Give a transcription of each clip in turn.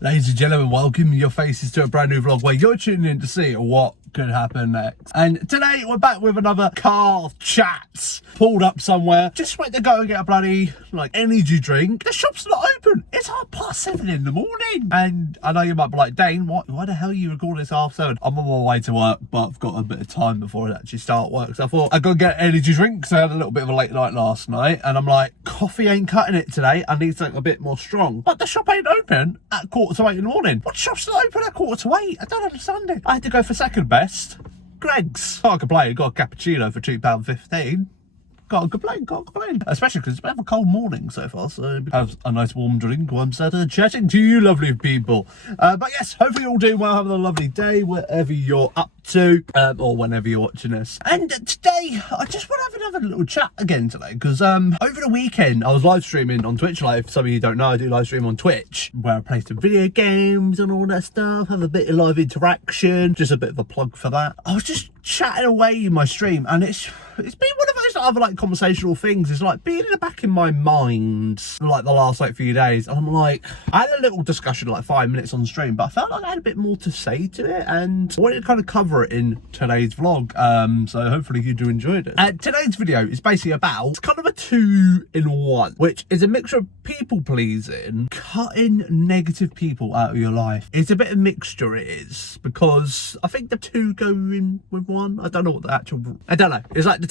Ladies and gentlemen, welcome your faces to a brand new vlog where you're tuning in to see what could happen next. And today we're back with another car chat. Pulled up somewhere, just went to go and get a bloody energy drink. The shop's not open. It's 7:30 in the morning. And I know you might be like, Dane, why the hell are you recording this 7:30? I'm on my way to work, but I've got a bit of time before I actually start work. So I thought I'd go get an energy drink because I had a little bit of a late night last night. And I'm like, coffee ain't cutting it today. I need something a bit more strong. But the shop ain't open at 7:45 in the morning. What shop's not open at 7:45? I don't understand it. I had to go for second best. Greg's. Can't complain. Got a cappuccino for £2.15. Can't complain. Especially because it's been a cold morning so far, so have a nice warm drink while I'm sat here chatting to you lovely people. But yes, hopefully you're all doing well, having a lovely day wherever you're up to, or whenever you're watching this. And today, I just want to have a little chat again today, because over the weekend, I was live streaming on Twitch. Like, if some of you don't know, I do live stream on Twitch, where I play some video games and all that stuff, have a bit of live interaction, just a bit of a plug for that. I was just chatting away in my stream, and it's been one of those other conversational things. It's been in the back in my mind the last few days, and I'm like, I had a little discussion 5 minutes on stream, but I felt like I had a bit more to say to it, and I wanted to kind of cover it in today's vlog. So hopefully you do enjoy it. Today's video is basically about kind of a 2-in-1, which is a mixture of people pleasing, cutting negative people out of your life. It's a bit of mixture, it is, because I think the two go in with one. I don't know what the actual, I don't know. It's like the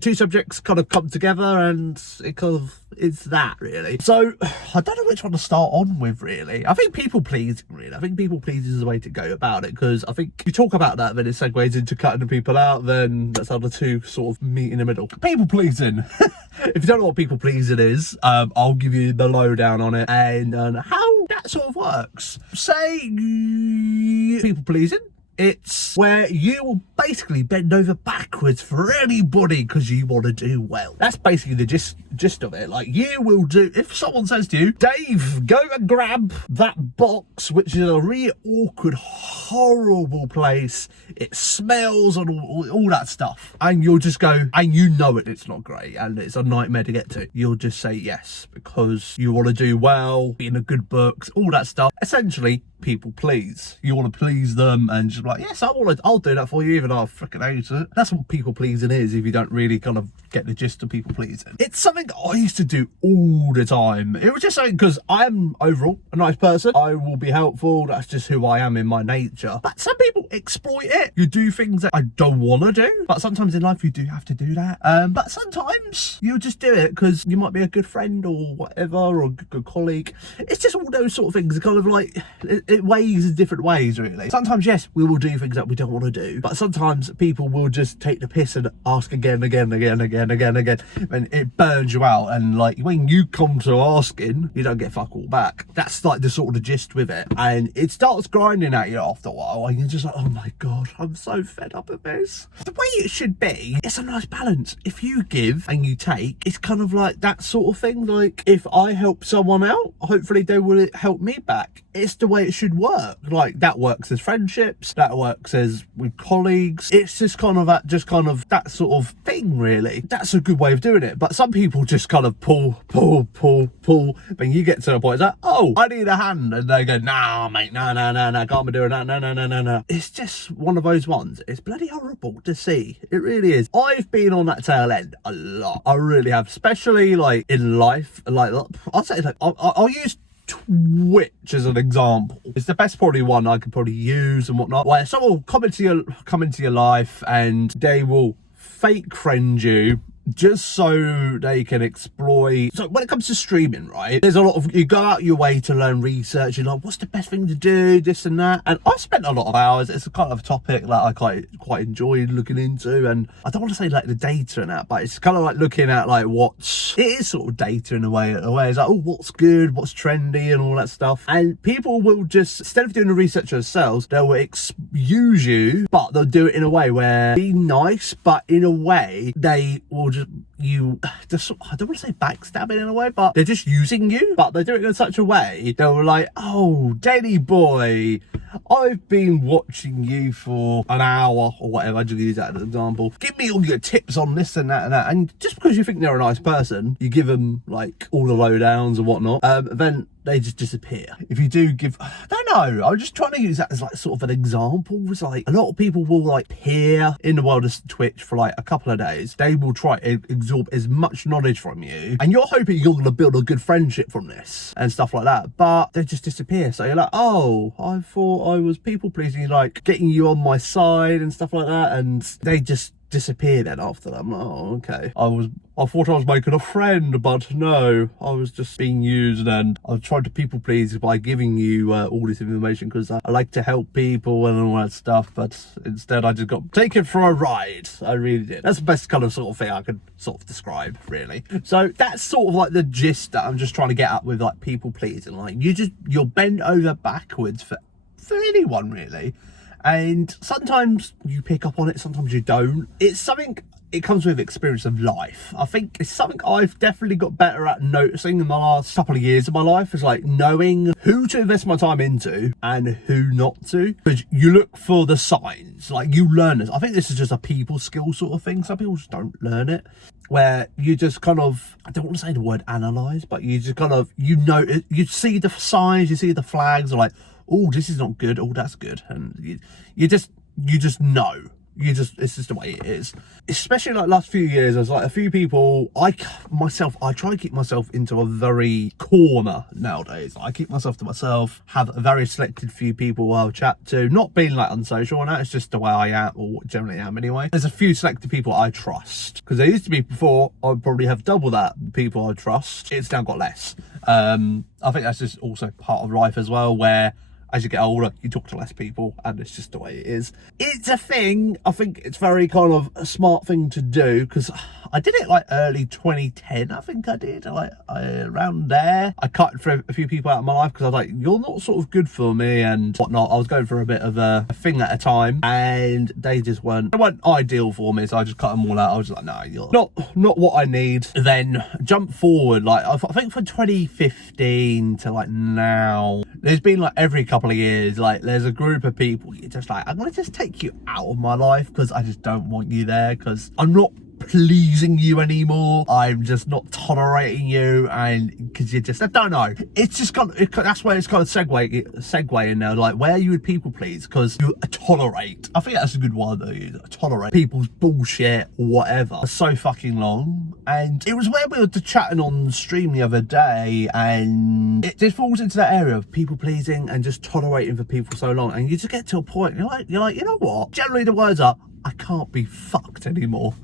two subjects kind of come together, and it kind of is that, really. So I don't know which one to start on with, really. I think people pleasing, really. I think people pleasing is the way to go about it, because I think if you talk about that, then it segues into cutting the people out. Then that's how the two sort of meet in the middle. People pleasing. If you don't know what people pleasing is, I'll give you the lowdown on it and how that sort of works. Say people pleasing. It's where you will basically bend over backwards for anybody because you want to do well. That's basically the gist of it. You will do, if someone says to you, Dave, go and grab that box, which is a really awkward, horrible place. It smells and all that stuff. And you'll just go, and you know it's not great and it's a nightmare to get to. You'll just say yes because you want to do well, be in the good books, all that stuff. Essentially, people please. You want to please them and just yes, I'll do that for you, even though I freaking hate it. That's what people pleasing is, if you don't really kind of get the gist of people pleasing. It's something I used to do all the time. It was just something because I'm overall a nice person. I will be helpful. That's just who I am in my nature. But some people exploit it. You do things that I don't want to do, but sometimes in life you do have to do that. But sometimes you'll just do it because you might be a good friend or whatever, or a good colleague. It's just all those sort of things. Kind of it weighs in different ways, really. Sometimes, yes, we will do things that we don't want to do, but sometimes people will just take the piss and ask again, and it burns you out. And when you come to asking, you don't get fuck all back. That's the sort of the gist with it, and it starts grinding at you after a while, and you're just oh my god, I'm so fed up of this. The way it should be, it's a nice balance. If you give and you take, it's kind of that sort of thing. If I help someone out, hopefully they will help me back. It's the way it should work. That works as friendships, that works as with colleagues. It's just kind of that sort of thing, really. That's a good way of doing it. But some people just kind of pull. When you get to the point, it's oh, I need a hand, and they go, nah, mate, no, can't be doing that, no. It's just one of those ones. It's bloody horrible to see. It really is. I've been on that tail end a lot. I really have, especially in life. I'll say I'll use Twitch as an example. It's the best probably one I could probably use and whatnot, where someone will come into your life and they will fake friend you just so they can exploit. So when it comes to streaming, right, there's a lot of, you go out your way to learn research, what's the best thing to do, this and that, and I've spent a lot of hours. It's a kind of topic that I quite enjoyed looking into, and I don't want to say the data and that, but it's kind of looking at it is sort of data in a way. It's oh, what's good, what's trendy, and all that stuff. And people will just, instead of doing the research themselves, they will use you, but they'll do it in a way where be nice, but in a way they will just I don't want to say backstabbing in a way, but they're just using you, but they do it in such a way. They were like, oh, Danny boy, I've been watching you for an hour or whatever. I just use that as an example. Give me all your tips on this and that and that. And just because you think they're a nice person, you give them like all the lowdowns and whatnot, then they just disappear. If you do give, I don't know, I'm just trying to use that as like sort of an example. It's like a lot of people will like appear in the world of Twitch for like a couple of days. They will try to absorb as much knowledge from you, and you're hoping you're going to build a good friendship from this and stuff like that, but they just disappear. So you're like, oh, I thought I was people pleasing, like getting you on my side and stuff like that, and they just disappear then after that. I'm like, oh, okay. I thought I was making a friend, but no, I was just being used, and I was trying to people please by giving you all this information because I like to help people and all that stuff, but instead I just got taken for a ride. I really did. That's the best kind of sort of thing I could sort of describe, really. So that's sort of like the gist that I'm just trying to get at with like people pleasing. Like you're bent over backwards for anyone, really. And sometimes you pick up on it, sometimes you don't. It's something, it comes with experience of life. I think it's something I've definitely got better at noticing in the last couple of years of my life, is like knowing who to invest my time into and who not to. Because you look for the signs, like you learn this. I think this is just a people skill sort of thing. Some people just don't learn it, where you just kind of, I don't want to say the word analyze, but you just kind of, you know, you see the signs, you see the flags, like, oh, this is not good, oh, that's good. And you just know. It's just the way it is. Especially like last few years, there's like a few people, I try to keep myself into a very corner nowadays. I keep myself to myself, have a very selected few people I'll chat to, not being like unsocial and that, it's just the way I am, or generally am anyway. There's a few selected people I trust, because there used to be before, I'd probably have double that people I trust. It's now got less. I think that's just also part of life as well, where as you get older, you talk to less people, and it's just the way it is. It's a thing. I think it's very kind of a smart thing to do, because I did it like early 2010, I think I did, like around there. I cut for a few people out of my life because I was like, you're not sort of good for me and whatnot. I was going for a bit of a thing at a time, and they weren't ideal for me, so I just cut them all out. I was just like, no, you're not what I need. Then jump forward, like I think from 2015 to like now, there's been like every couple of years, like there's a group of people you're just like, I'm gonna just take you out of my life because I just don't want you there, because I'm not pleasing you anymore, I'm just not tolerating you, and because you just, I don't know, it's just got, that's where it's kind of segue in there, like where you would people please because you tolerate. I think that's a good one though, you tolerate people's bullshit or whatever for so fucking long. And it was where we were chatting on stream the other day, and it just falls into that area of people pleasing and just tolerating for people so long, and you just get to a point, you're like, you know what, generally the words are, I can't be fucked anymore.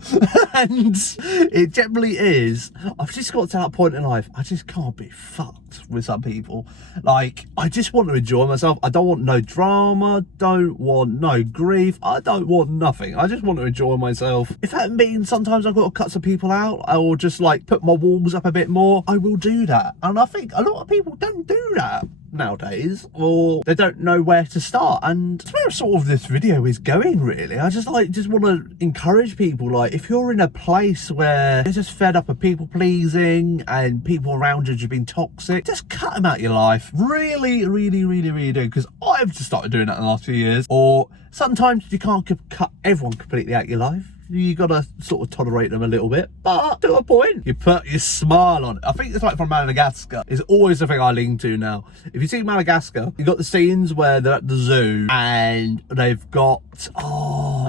And it generally is. I've just got to that point in life, I just can't be fucked with some people. Like, I just want to enjoy myself. I don't want no drama, don't want no grief, I don't want nothing. I just want to enjoy myself. If that means sometimes I've got to cut some people out, or just like put my walls up a bit more, I will do that. And I think a lot of people don't do that nowadays, or they don't know where to start, and that's where sort of this video is going, really. I just want to encourage people, like if you're in a place where you're just fed up of people pleasing and people around you have been toxic, just cut them out of your life. Really do, because I've just started doing that in the last few years. Or sometimes you can't cut everyone completely out of your life. You gotta sort of tolerate them a little bit, but to a point, you put your smile on it. I think it's like from Madagascar. It's always the thing I lean to now. If you see Madagascar, you've got the scenes where they're at the zoo and they've got,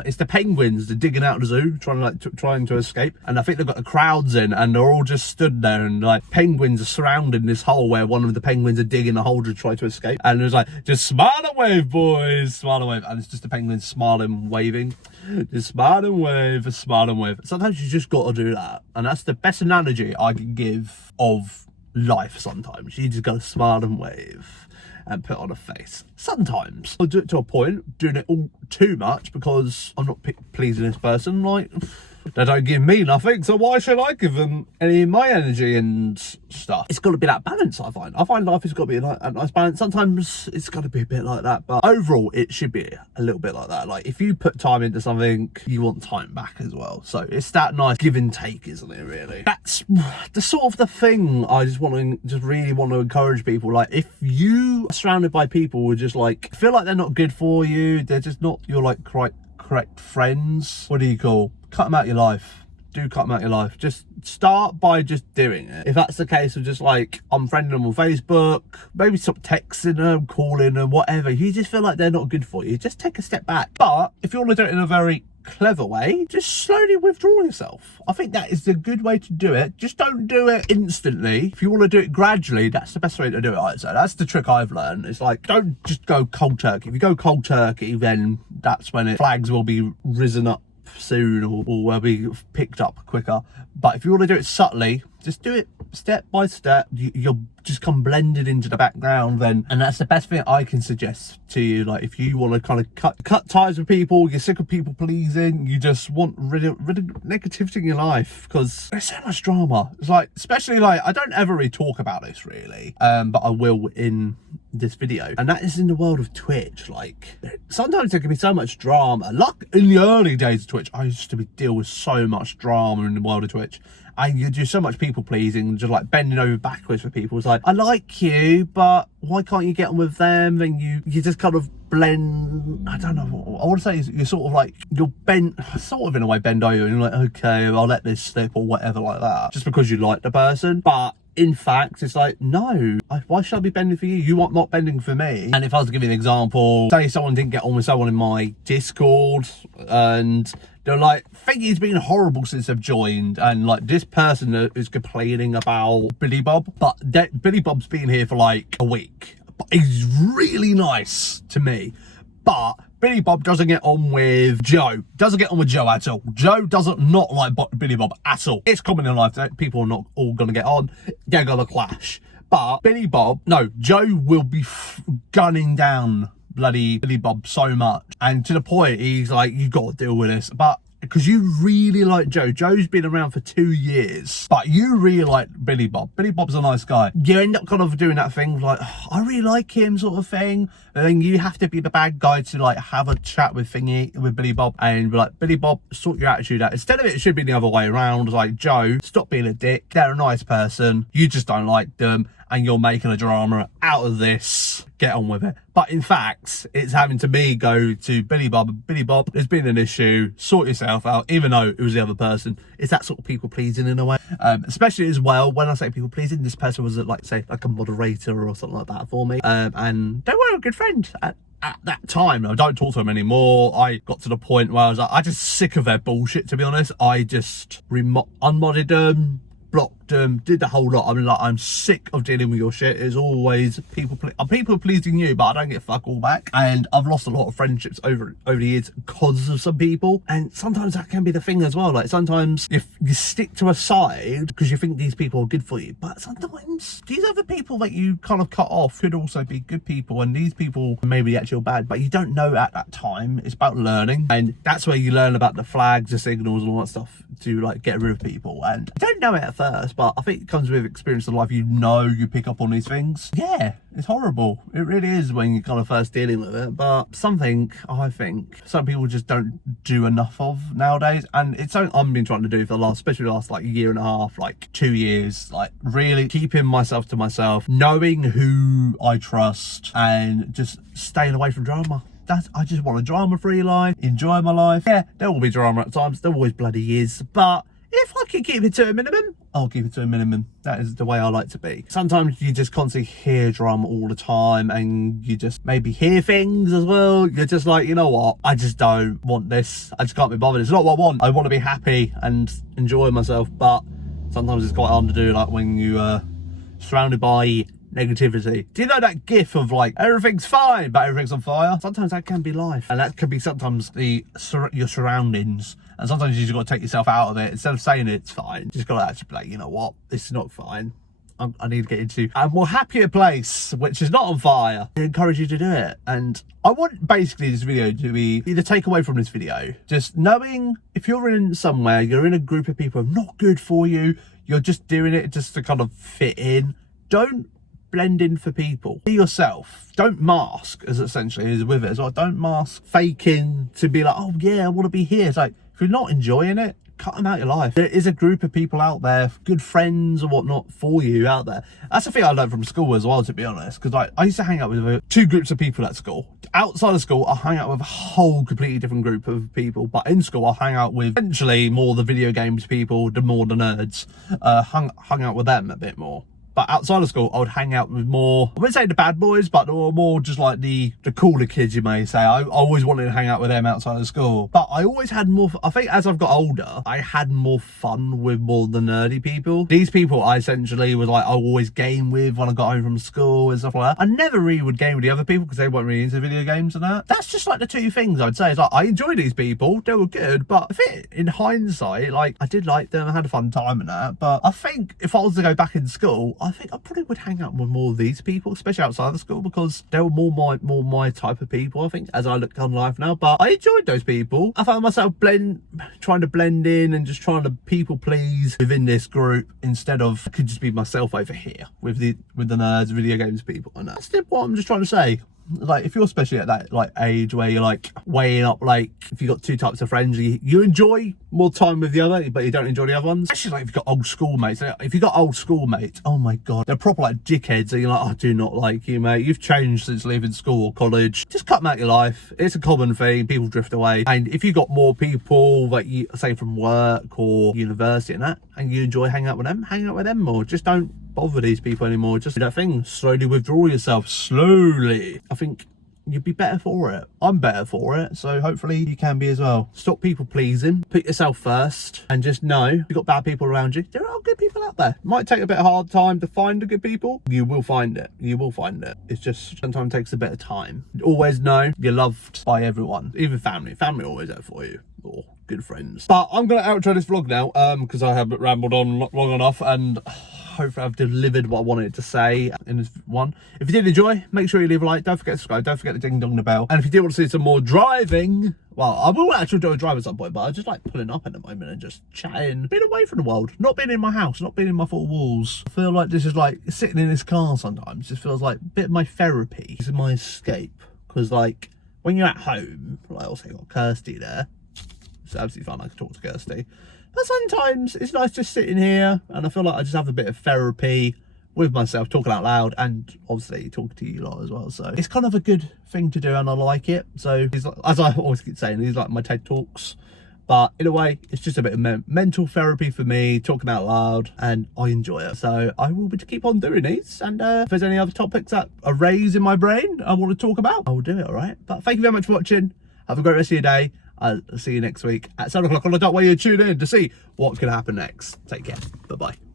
it's the penguins, they're digging out of the zoo, trying to escape. And I think they've got the crowds in, and they're all just stood there, and like penguins are surrounding this hole where one of the penguins are digging a hole to try to escape. And it's like, just smile and wave, boys, smile and wave. And it's just the penguins smiling, waving. Just smile and wave, smile and wave. Sometimes you just got to do that, and that's the best analogy I can give of life. Sometimes you just got to smile and wave and put on a face. Sometimes I'll do it to a point, doing it all too much because I'm not pleasing this person. Like, They don't give me nothing, so why should I give them any of my energy and stuff? It's got to be that balance, I find. I find life has got to be like a nice balance. Sometimes it's got to be a bit like that, but overall, it should be a little bit like that. Like, if you put time into something, you want time back as well. So it's that nice give and take, isn't it, really? That's the sort of the thing I really want to encourage people. Like, if you are surrounded by people who just like feel like they're not good for you, they're just not your like correct friends, what do you call? Cut them out your life. Do cut them out your life. Just start by just doing it. If that's the case of just like unfriending them on Facebook, maybe stop texting them, calling them, whatever. You just feel like they're not good for you, just take a step back. But if you want to do it in a very clever way, just slowly withdraw yourself. I think that is the good way to do it. Just don't do it instantly. If you want to do it gradually, that's the best way to do it, I'd say. That's the trick I've learned. It's like, don't just go cold turkey. If you go cold turkey, then that's when flags will be risen up soon, or will be picked up quicker. But if you want to do it subtly, just do it step by step. You'll just come blended into the background then, and that's the best thing I can suggest to you. Like, if you want to kind of cut ties with people, you're sick of people pleasing, you just want rid of negativity in your life, because there's so much drama. It's like, especially like, I don't ever really talk about this really, but I will in this video, and that is in the world of Twitch. Like, sometimes there can be so much drama. Like in the early days of Twitch, I used to deal with so much drama in the world of Twitch. And you do so much people pleasing, just like bending over backwards for people. It's like, I like you, but why can't you get on with them? And you just kind of blend. I don't know, I want to say you're sort of like, you're bent, sort of in a way bend over, and you're like, okay, I'll let this slip or whatever like that, just because you like the person. But in fact, it's like, no, why should I be bending for you? You want not bending for me. And if I was to give you an example, say someone didn't get on with someone in my Discord, and they're like, Thingy's been horrible since I've joined, and like this person is complaining about Billy Bob, but Billy Bob's been here for like a week. But he's really nice to me, but Billy Bob doesn't get on with Joe. Doesn't get on with Joe at all. Joe doesn't not like Billy Bob at all. It's common in life that people are not all gonna get on. They're gonna clash. But Joe will be gunning down bloody Billy Bob so much, and to the point he's like, you got to deal with this. But because you really like Joe. Joe's been around for 2 years, but you really like Billy Bob. Billy Bob's a nice guy. You end up kind of doing that thing like, oh, I really like him sort of thing. And then you have to be the bad guy to like have a chat with Billy Bob and be like, Billy Bob, sort your attitude out. Instead of it should be the other way around. It's like, Joe, stop being a dick. They're a nice person. You just don't like them, and you're making a drama out of this. Get on with it. But in fact, it's having to me go to Billy Bob. Billy Bob, there's been an issue. Sort yourself out, even though it was the other person. It's that sort of people pleasing in a way. Especially as well, when I say people pleasing, this person was like, say, like a moderator or something like that for me. And they were a good friend at that time. I don't talk to them anymore. I got to the point where I was like, I'm just sick of their bullshit, to be honest. I just unmodded them, blocked them, did the whole lot. I mean, like, I'm sick of dealing with your shit. It's always people pleasing you, but I don't get fuck all back. And I've lost a lot of friendships over the years because of some people. And sometimes that can be the thing as well. Like, sometimes if you stick to a side because you think these people are good for you, but sometimes these other people that you kind of cut off could also be good people, and these people may be actually bad, but you don't know at that time. It's about learning, and that's where you learn about the flags, the signals, and all that stuff to like get rid of people. And I don't know it at first, but I think it comes with experience of life. You pick up on these things. Yeah, it's horrible. It really is when you're kind of first dealing with it. But something I think some people just don't do enough of nowadays, and it's something I've been trying to do for especially the last like year and a half, like 2 years, like really keeping myself to myself, knowing who I trust, and just staying away from drama. I just want a drama-free life, enjoy my life. Yeah, there will be drama at times, there always bloody is, but if I can keep it to a minimum, I'll keep it to a minimum. That is the way I like to be. Sometimes you just constantly hear drama all the time, and you just maybe hear things as well. You're just like, you know what? I just don't want this. I just can't be bothered. It's not what I want. I want to be happy and enjoy myself, but sometimes it's quite hard to do, like when you are surrounded by negativity. Do you know that gif of like, everything's fine but everything's on fire? Sometimes that can be life, and that can be sometimes your surroundings, and sometimes you just got to take yourself out of it. Instead of saying it's fine, you just got to actually be like, you know what, this is not fine, I need to get into a more happier place, which is not on fire. I encourage you to do it. And I want basically this video to be either take away from this video, just knowing if you're in somewhere, you're in a group of people not good for you, you're just doing it just to kind of fit in. Don't blend in for people. Be yourself. Don't mask, as essentially is with it as well. Don't mask faking to be like, oh yeah, I want to be here. It's like, if you're not enjoying it, cut them out of your life. There is a group of people out there, good friends or whatnot for you out there. That's the thing I learned from school as well, to be honest, because like, I used to hang out with two groups of people at school. Outside of school, I hang out with a whole completely different group of people, but in school, I hang out with essentially more the video games people, the nerds. Hung out with them a bit more. But outside of school, I would hang out with more, I wouldn't say the bad boys, but more just like the cooler kids, you may say. I always wanted to hang out with them outside of school. But I always had more, I think as I've got older, I had more fun with more the nerdy people. These people I essentially was like, I always game with when I got home from school and stuff like that. I never really would game with the other people because they weren't really into video games and that. That's just like the two things I'd say. It's like, I enjoy these people, they were good, but I think in hindsight, like I did like them, I had a fun time and that. But I think if I was to go back in school, I think I probably would hang out with more of these people, especially outside of school, because they were more my type of people, I think, as I look on life now. But I enjoyed those people. I found myself trying to blend in and just trying to people please within this group instead of I could just be myself over here with the nerds, video games people. And that's what I'm just trying to say. Like if you're especially at that like age where you're like weighing up, like if you've got two types of friends, you enjoy more time with the other but you don't enjoy the other ones, especially like if you've got old schoolmates. If you've got old schoolmates, oh my god, they're proper like dickheads and you're like, I do not like you, mate, you've changed since leaving school or college. Just cut them out of your life. It's a common thing, people drift away. And if you've got more people that you say from work or university and that, and you enjoy hanging out with them, hang out with them more. Just don't bother these people anymore. Just do that thing, slowly withdraw yourself, slowly. I think you'd be better for it. I'm better for it, so hopefully you can be as well. Stop people pleasing, put yourself first, and just know if you've got bad people around you, there are good people out there. Might take a bit of hard time to find the good people. You will find it. You will find it. It's just sometimes takes a bit of time. Always know you're loved by everyone, even family. Family always there for you, or good friends. But I'm gonna outro this vlog now because I have rambled on long enough, and hopefully I've delivered what I wanted to say in this one. If you did enjoy, make sure you leave a like. Don't forget to subscribe. Don't forget to ding dong the bell. And if you do want to see some more driving, well, I will actually do a drive at some point, but I just like pulling up at the moment and just chatting, being away from the world, not being in my house, not being in my four walls. I feel like this is like sitting in this car sometimes. Just feels like a bit of my therapy. This is my escape. Because like when you're at home, like also got Kirsty there. It's absolutely fun. I can talk to Kirsty. But sometimes it's nice just sitting here and I feel like I just have a bit of therapy with myself, talking out loud, and obviously talking to you lot as well. So it's kind of a good thing to do and I like it. So it's like, as I always keep saying, these are like my TED Talks. But in a way, it's just a bit of mental therapy for me, talking out loud, and I enjoy it. So I will keep on doing these. And if there's any other topics that are raised in my brain I want to talk about, I will do it, all right? But thank you very much for watching. Have a great rest of your day. I'll see you next week at 7 o'clock on the dot where you tune in to see what's going to happen next. Take care. Bye-bye.